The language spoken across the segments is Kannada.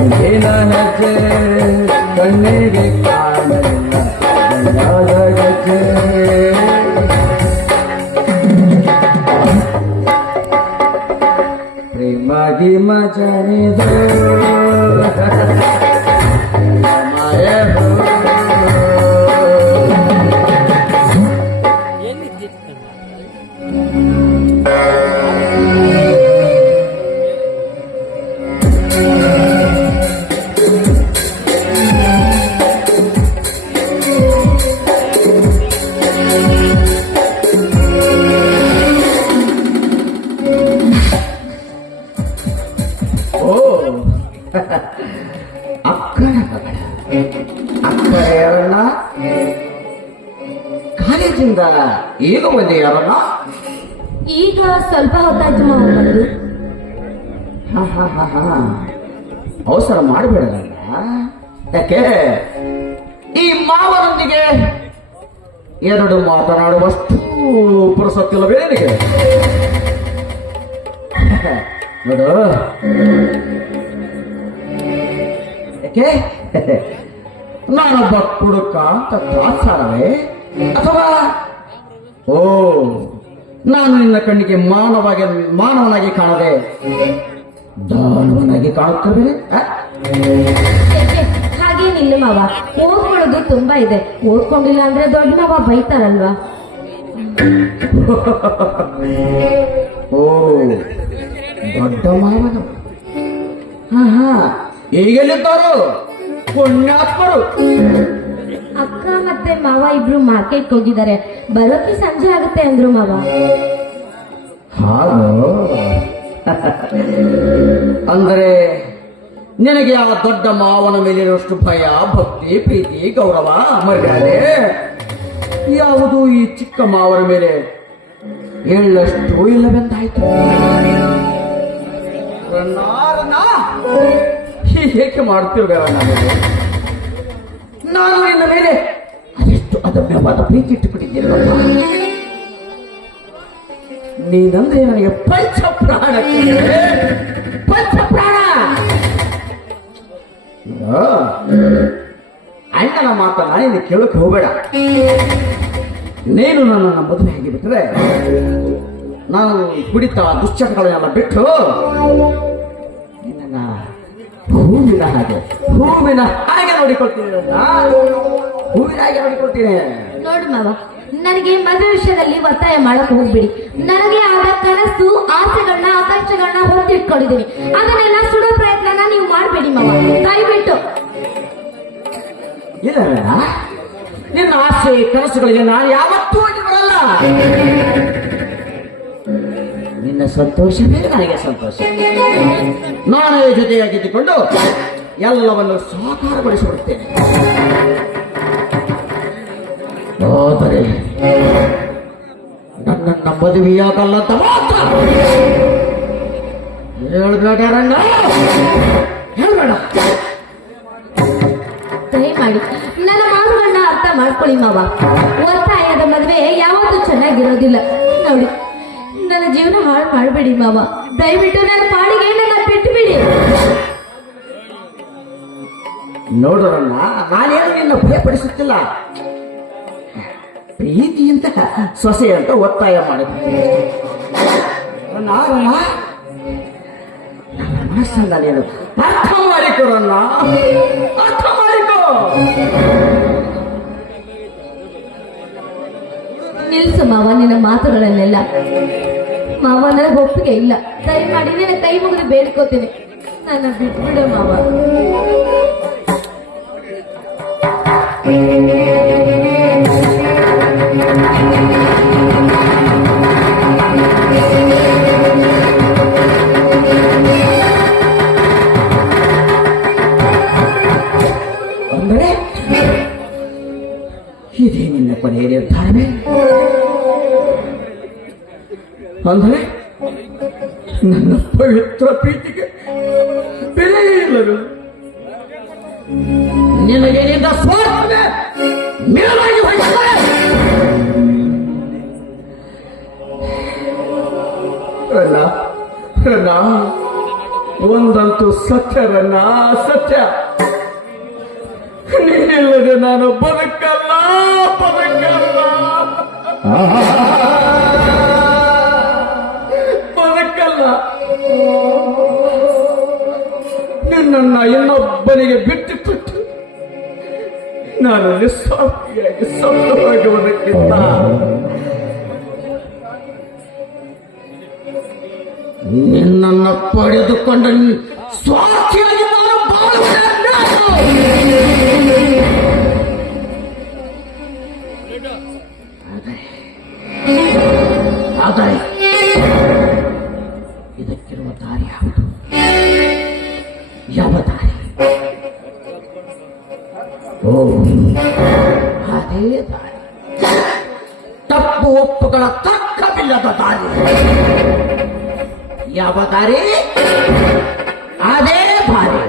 ನಿನ್ನ ಹೆಜ್ಜೆ ಕಣ್ಣಿಗೆ ಈಗ ಸ್ವಲ್ಪ ಹೊತ್ತಾಯ್ತು ಬಂದು ಹಾ ಹಾ. ಅವಸರ ಮಾಡಬೇಡ ಯಾಕೆ? ಈ ಮಾವನೊಂದಿಗೆ ಎರಡು ಮಾತನಾಡುವಷ್ಟು ಪುರಸತ್ತಿಲ್ಲವೇ ನಿನಗೆ. ನೋಡು. ಯಾಕೆ? ನಾನೊಬ್ಬ ಕುಡುಕ ಅಂತ ತಾತ್ಸಾರವೇ ಅಥವಾ ಓ. ನಾನು ನಿನ್ನ ಕಣ್ಣಿಗೆ ಮಾನವಾಗಿ ಮಾನವನಾಗಿ ಕಾಣದೆ. ದಾನವನಾಗಿ ಕಾಣುತ್ತೇವೆ. ಹಾಗೆ ಮಾವ. ಓದ್ಕೊಳ್ಳೋದು ತುಂಬಾ ಇದೆ. ಓದ್ಕೊಂಡಿಲ್ಲ ಅಂದ್ರೆ ದೊಡ್ಡ ಮಾವ ಬೈತಾರಲ್ವಾ? ಓ ದೊಡ್ಡ ಮಾವನ. ಹಾ ಹಾ ಈಗೆಲ್ಲಿದ್ದಾರು? ಪುಣ್ಯಾತ್ಮರು. ಇಬ್ರು ಮಾರ್ಕೆಟ್ ಹೋಗಿದ್ದಾರೆ. ಬರೋಕೆ ಸಂಜೆ ಆಗುತ್ತೆ ಅಂದ್ರು ಮಾವ. ಅಂದ್ರೆ ನಿನಗೆ ಆ ದೊಡ್ಡ ಮಾವನ ಮೇಲಿರುವಷ್ಟು ಭಯ, ಭಕ್ತಿ, ಪ್ರೀತಿ, ಗೌರವ, ಮರ್ಯಾದೆ ಯಾವುದು ಈ ಚಿಕ್ಕ ಮಾವನ ಮೇಲೆ ಎಳ್ಳಷ್ಟು ಇಲ್ಲವೆಂದಾಯ್ತು ಹೀಗೆ ಮಾಡ್ತಿರ್ಬೇಡ ನಾನು ನಿನ್ನ ಮೇಲೆ ಅದೆಷ್ಟು ಅದಮ್ಯವಾದ ಪ್ರೀತಿ ಇಟ್ಟುಬಿಟ್ಟಿದ್ದೀರಲ್ಲ ನೀನಂದ್ರೆ ನನಗೆ ಪಂಚ ಪ್ರಾಣ. ಪಂಚ ಪ್ರಾಣ ಅಣ್ಣನ ಮಾತನ್ನ ನೀನು ಕೇಳಕ್ಕೆ ಹೋಗಬೇಡ. ನೀನು ನನ್ನನ್ನು ಮದುವೆ ಆಗಿಬಿಟ್ರೆ ನಾನು ಕುಡಿತ ದುಶ್ಚಟಗಳನ್ನೆಲ್ಲ ಬಿಟ್ಟು ಹೂವಿನ ಹಾಗೆ ಹೂವಿನ ಹಾಗೆ ನೋಡಿಕೊಳ್ತೀನಿ. ನನ್ನ. ಹೂವಿನ ಹಾಗೆ ನೋಡಿಕೊಳ್ತೀನಿ ನೋಡು ಮಾವ ನನಗೆ ಮದುವೆ ವಿಷಯದಲ್ಲಿ ಒತ್ತಾಯ ಮಾಡಕ್ ಹೋಗ್ಬಿಡಿ. ನನಗೆ ಆದ ಕನಸು ಆಸೆಗಳನ್ನ ಆಕಾಂಕ್ಷೆಗಳನ್ನ ಹೊತ್ತಿಟ್ಕೊಂಡಿದ್ದೀನಿ. ಅದನ್ನೆಲ್ಲ ಸುಡೋ ಪ್ರಯತ್ನನ ನೀವು ಮಾಡ್ಬೇಡಿ ಮಾವ. ದಯವಿಟ್ಟು. ಇಲ್ಲ ನಿನ್ನ ಆಸೆ ಕನಸುಗಳಿಗೆ ನಾನು ಯಾವತ್ತೂ ಅಡ್ಡಿ ಬರಲ್ಲ. ನಿನ್ನ ಸಂತೋಷವೇ ನನಗೆ ಸಂತೋಷ. ನಾನೇ ಜೊತೆಯಾಗಿದ್ದುಕೊಂಡು ಎಲ್ಲವನ್ನು ಸಾಕಾರಗೊಳಿಸಿಬಿಡುತ್ತೇನೆ. ಆದರೆ ನನ್ನನ್ನ ಮದುವೆಯಾಗಲ್ಲ ಅಂತ ಮಾತ್ರ. ಹೇಳ್ಬೇಡ ರಣ್ಣ ಹೇಳ್ಬೇಡ. ದಯಮಾಡಿ ನನ್ನ ಮಾತುಗಳನ್ನ ಅರ್ಥ ಮಾಡ್ಕೊಳ್ಳಿ ಮಾವ. ಒತ್ತಾಯದ ಮದುವೆ ಯಾವತ್ತೂ ಚೆನ್ನಾಗಿರೋದಿಲ್ಲ. ನೋಡಿ ನನ್ನ ಜೀವನ ಹಾಳು ಮಾಡಬೇಡಿ ಮಾವ. ದಯವಿಟ್ಟು ನನ್ನ ಪಾಡಿಗೆ ನನ್ನ ಬಿಟ್ಟು ಬಿಡಿ. ನೋಡೋಣ ನಾನೇನು ನಿನ್ನ ಭಯಪಡಿಸುತ್ತಿಲ್ಲ. ಪ್ರೀತಿಯಿಂದ ಸೊಸೆ ಅಂತ ಒತ್ತಾಯ ನೀನು ಅರ್ಥ ಮಾಡಿಕೊಡಲ್ಲ ಅರ್ಥ ಮಾಡಿಕೋ. ನಿಲ್ಸು ಮಾವ, ನಿನ್ನ ಮಾತುಗಳನ್ನೆಲ್ಲ. ಮಾವ, ನನಗೆ ಒಪ್ಪಿಗೆ ಇಲ್ಲ. ದಯಮಾಡಿ ನಿನ್ನ ಕೈ ಮುಗಿದು ಬೇಡ್ಕೋತೀನಿ. ನನ್ನ ಬಿಟ್ಬಿಡು ಮಾವ. ಇದೇ ನಿನ್ನ ಕೊನೆಯ ನಿರ್ಧಾರವೇ ಅಂದರೆ ನನ್ನ ಪವಿತ್ರ ಪ್ರೀತಿಗೆ ಬೆಲೆ ಇಲ್ಲರು. ಮೇಲಾಗಿ ಹೋಯ್ತದೆ ರನ್ನ ಒಂದಂತೂ ಸತ್ಯ. ನೀನಿಲ್ಲದೆ ನಾನು ಬದುಕಲ್ಲ ಬದುಕಲ್ಲ. ಬದುಕಲ್ಲ. ನಿನ್ನನ್ನ ಇನ್ನೊಬ್ಬನಿಗೆ ಬಿಟ್ಟು ಕೊಟ್ಟು ನಾನು ನಿಸ್ವಾರ್ಥಿಯಾಗಿ ಸಂತೋಷವಾಗುವುದಕ್ಕಿಂತ ನಿನ್ನನ್ನು ಪಡೆದುಕೊಂಡ ಸ್ವಾರ್ಥಿಯಾಗಿ ಆದರೆ ಇದಕ್ಕಿರುವ ದಾರಿ ಯಾವುದು? ಯಾವ ದಾರಿ? ಓ, ಅದೇ ದಾರಿ. ತಪ್ಪು ಒಪ್ಪುಗಳ ತರ್ಕವಿಲ್ಲದ ದಾರಿ. ಯಾವ ದಾರಿ? ಅದೇ ದಾರಿ.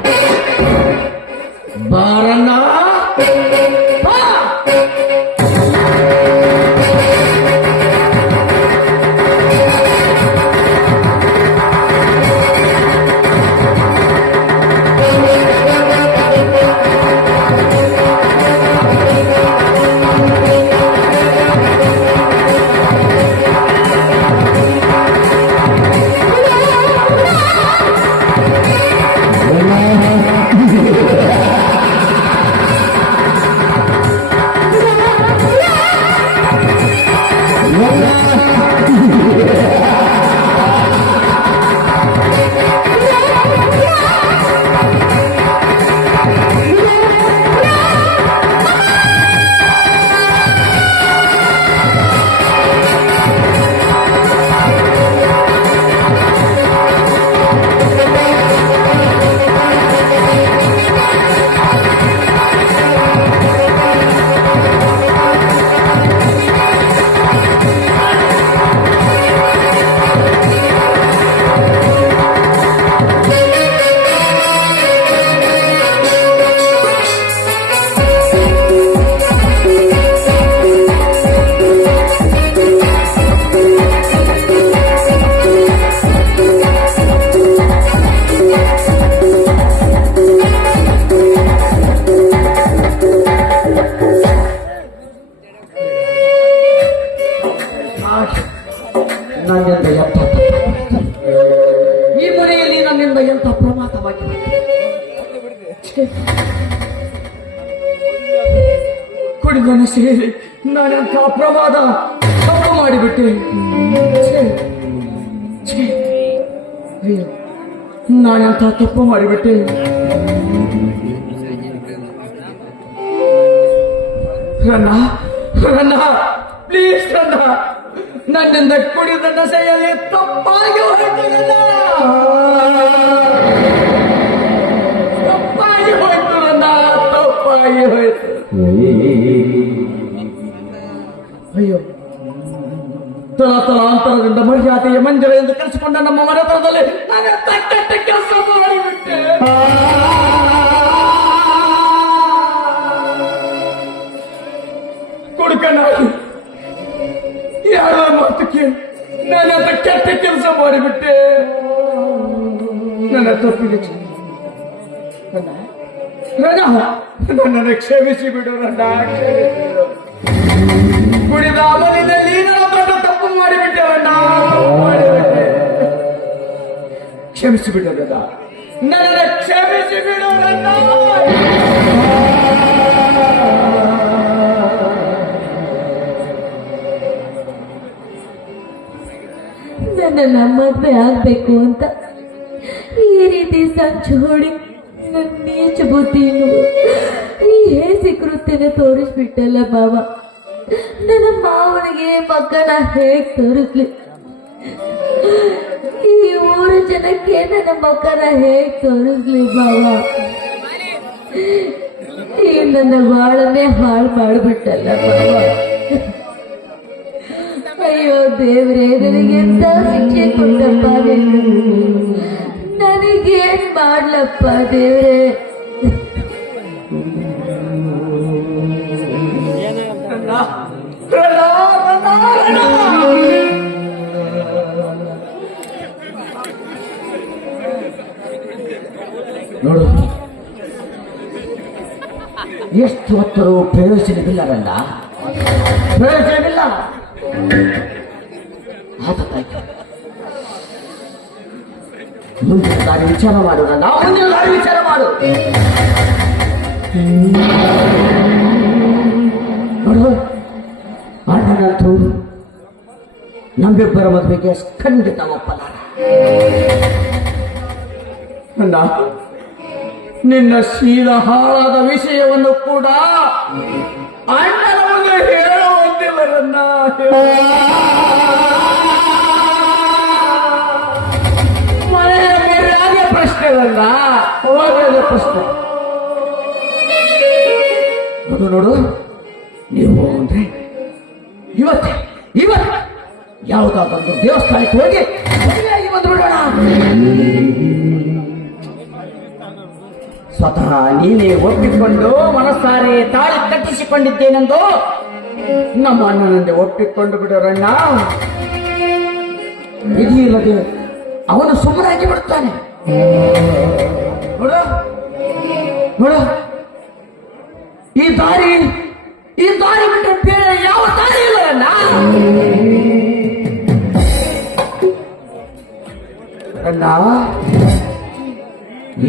ಎಂಥ ಈ ಮನೆಯಲ್ಲಿ ನನ್ನಿಂದ ಎಂಥ ಪ್ರಮಾದವಾಗಿದೆ. ಕುಡಿದನ ಸೇರಿ ನಾನೆಂಥ ಅಪ್ರಮಾದ ತಪ್ಪು ಮಾಡಿಬಿಟ್ಟೆ ನಾನೆಂಥ ತಪ್ಪು ಮಾಡಿಬಿಟ್ಟೆ ರನ್ನ ರನ್ನ ರನ್ನ ನನ್ನಿಂದ ಕುಡಿದ ನಶೆಯಲ್ಲಿ ತಪ್ಪಾಗಿ ರನ್ನ ತಪ್ಪಾಗಿ ಹೋಯ್ತು ರನ್ನ ತಪ್ಪಾಗಿ ಹೋಯ್ತು. ಅಯ್ಯೋ. ತಲಾಂತರದಿಂದ ಮರ್ಯಾದೆಯ ಮಂಜರ ಎಂದು ಕರೆಸಿಕೊಂಡ ನಮ್ಮ ಮನೆತನದಲ್ಲಿ ನಾನು ತಕ್ಕಟ್ಟ ಕೆಲಸ ಮಾಡಿಬಿಟ್ಟೆ. ಕುಡುಕನಾಗಿ ನಾನು ಅಂತ ಕೆಟ್ಟ ಕೆಲಸ ಮಾಡಿಬಿಟ್ಟೆ. ನನ್ನ ತಪ್ಪಿಗೆ. ನನ್ನ ನನ್ನ ನನ್ನನ್ನು ಕ್ಷಮಿಸಿ ಬಿಡು, ನನ್ನ. ಕುಡಿದ ಅಮಲಿನಲ್ಲಿ ನನ್ನ ತಪ್ಪು ಮಾಡಿಬಿಟ್ಟೆ ಅಣ್ಣ ಕ್ಷಮಿಸಿ ಬಿಡು, ನನ್ನ ನನ್ನನ್ನು ಕ್ಷಮಿಸಿ ಬಿಡು, ನನ್ನ ನನ್ನ ಮದ್ವೆ ಆಗ್ಬೇಕು ಅಂತ. ಈ ರೀತಿ ಸಂಚು ಹೊಡಿ ನನ್ನ ನೀಚ ಬುದ್ಧಿಯನ್ನು ಈ ಹೇಸಿ ಕೃತ್ಯನ ತೋರಿಸ್ಬಿಟ್ಟಲ್ಲ ಬಾವ. ನನ್ನ ಮಾವನಿಗೆ ಮಕ್ಕಳ ಹೇಗೆ ತೋರಿಸ್ಲಿ? ಈ ಊರ ಜನಕ್ಕೆ ನನ್ನ ಮಕ್ಕಳ ಹೇಗೆ ತೋರಿಸ್ಲಿ ಬಾಬ ಈ ನನ್ನ ಬಾಳನ್ನೇ ಹಾಳು ಮಾಡಿಬಿಟ್ಟಲ್ಲ ಅಯ್ಯೋ ದೇವರೇ ನನಗೆಂತ ಶಿಕ್ಷೆ ಕೊಟ್ಟಪ್ಪ ದೇವರು? ನನಗೇನ್ ಮಾಡ್ಲಪ್ಪ ದೇವರೇ? ನೋಡು. ಎಷ್ಟು ಹೊತ್ತರೂ ಪ್ರಯೋಜನವಿಲ್ಲವಲ್ಲ ಪ್ರಯೋಜನವಿಲ್ಲ ಮುಂದಿನ ದಾರಿ ವಿಚಾರ ಮಾಡೋದಲ್ಲ ಮುಂದಿನ ದಾರಿ ವಿಚಾರ ಮಾಡು ನೋಡು ಅಣ್ಣನಂತೂ ನಮ್ಮಿಬ್ಬರ ಮದುವೆಗೆ ಖಂಡಿತ ಒಪ್ಪಲಾರ ನಿನ್ನ ಶೀಲ ಹಾಳಾದ ವಿಷಯವನ್ನು ಕೂಡ ಅಣ್ಣನ ಮುಂದೆ ಹೇಳುವಂತಿಲ್ಲ ಮನೆಯ ಮರ್ಯಾದೆ ಹೋಗೋದು ಮರ್ಯಾದೆ ಪ್ರಶ್ನೆ ನೋಡು, ನೀವು ಅಂದ್ರೆ ಇವತ್ತೇ, ಇವತ್ತು ಯಾವುದಾದ್ರೊಂದು ದೇವಸ್ಥಾನಕ್ಕೆ ಹೋಗಿ ಬಂದು ಬಿಡೋಣ ಸ್ವತಃ ನೀನೇ ಒಪ್ಪಿಕೊಂಡು ಮನಸ್ಸಾರೆ ತಾಳಿ ಕಟ್ಟಿಸಿಕೊಂಡಿದ್ದೇನೆಂದು ನಮ್ಮ ಅಣ್ಣನಂದೆ ಒಪ್ಪಿಕೊಂಡು ಬಿಡೋರಣ್ಣ. ವಿಧಿ ಇಲ್ಲದೆ ಅವನು ಸುಮ್ಮನಾಗಿ ಬಿಡುತ್ತಾನೆ. ನೋಡು. ಈ ದಾರಿ ಈ ದಾರಿ ಬಿಟ್ಟರೆ ಬೇರೆ ಯಾವ ದಾರಿ ಇಲ್ಲ ಅಣ್ಣ.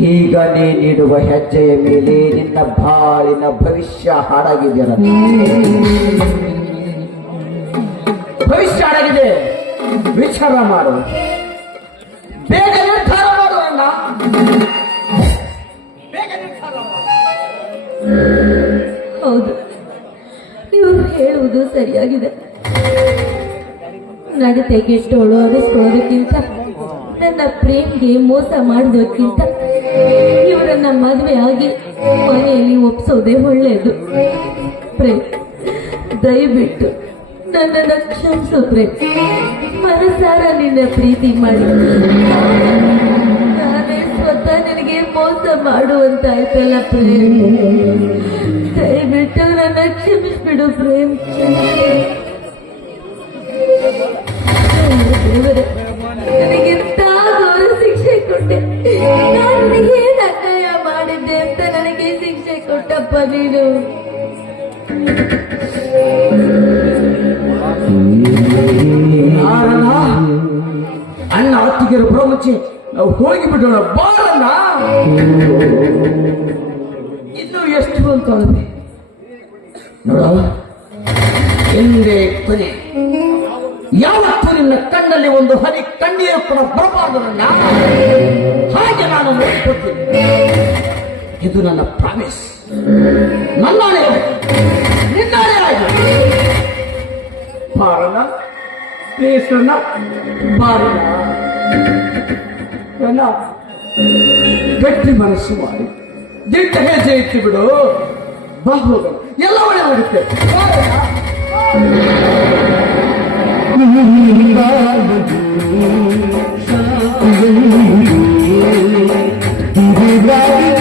ಈಗ ನೀಡುವ ಹೆಜ್ಜೆಯ ಮೇಲೆ ನಿನ್ನ ಬಾಳಿನ ಭವಿಷ್ಯ ಹಾಡಾಗಿದೆಯಲ್ಲ ಭವಿಷ್ಯ ಹಾಡಾಗಿದೆ ವಿಚಾರ ಮಾಡು. ಬೇಗ ನಿರ್ಧಾರ ಸರಿಯಾಗಿದೆ. ನಾನು ಕೆಟ್ಟೋಳು ಅನಿಸ್ಕೊಳ್ಳೋದಕ್ಕಿಂತ ನನ್ನ ಪ್ರೇಮ್ಗೆ ಮೋಸ ಮಾಡೋದಕ್ಕಿಂತ ಇವರನ್ನ ಮದುವೆ ಆಗಿ ಮನೆಯಲ್ಲಿ ಒಪ್ಸೋದೇ ಒಳ್ಳೆಯದು. ಪ್ರೇಮ್ ದಯವಿಟ್ಟು ನನ್ನನ್ನು ಕ್ಷಮಿಸು ಪ್ರೇಮ್ ಮನಸಾರ ನಿನ್ನ ಪ್ರೀತಿ ಮಾಡಿ. ನಿನಗೆ ಮೋಸ ಮಾಡುವಂತಾಯ್ತಲ್ಲ ಪ್ರೇಮ್? ದಯವಿಟ್ಟು ನನ್ನ ಕ್ಷಮಿಸ್ಬಿಡು ಪ್ರೇಮ್. ನನಗಿಂತ ಶಿಕ್ಷೆ ಕೊಟ್ಟೆ. ನಾನು ಏನ್ ಅನ್ಯಾಯ ಮಾಡಿದ್ದೆ ಅಂತ ನನಗೆ ಶಿಕ್ಷೆ ಕೊಟ್ಟಪ್ಪ ನೀನು? ಅಣ್ಣ ಅತ್ತಿಗೆರು ಬರೋ ಮುಂಚೆ ನಾವು ಹೋಗಿ ಬಿಡೋಣ ಇನ್ನು ಎಷ್ಟು ಅಂತ ನೋಡ. ಎಂದೇ ಕೊನೆ. ಯಾವತ್ತೂ ನಿನ್ನ ಕಣ್ಣಲ್ಲಿ ಒಂದು ಹನಿ ಕಣ್ಣೀರು ಕೂಡ ಬರಬಾರದು ನನ್ನ ಹಾಗೆ ನಾನು ನೋಡಿಕೊಡ್ತೀನಿ ಇದು ನನ್ನ ಪ್ರಾಮಿಸ್ ನನ್ನಾಳೆ ನಿನ್ನಾಳೆ ಆಗಿ ಬಾರಣ ಪ್ಲೀಸ್ ನನ್ನ ಅಣ್ಣ. ಗಟ್ಟಿ ಮನಸ್ಸು ಮಾಡಿ ದಿಟ್ಟ ಹೆಜ್ಜೆ ಇಟ್ಟು ಬಿಡು. ಬಾ ಹೋಗೋಣ ಎಲ್ಲ ಒಳ್ಳೆದಾಗುತ್ತೆ ಬಾರಣ್ಣ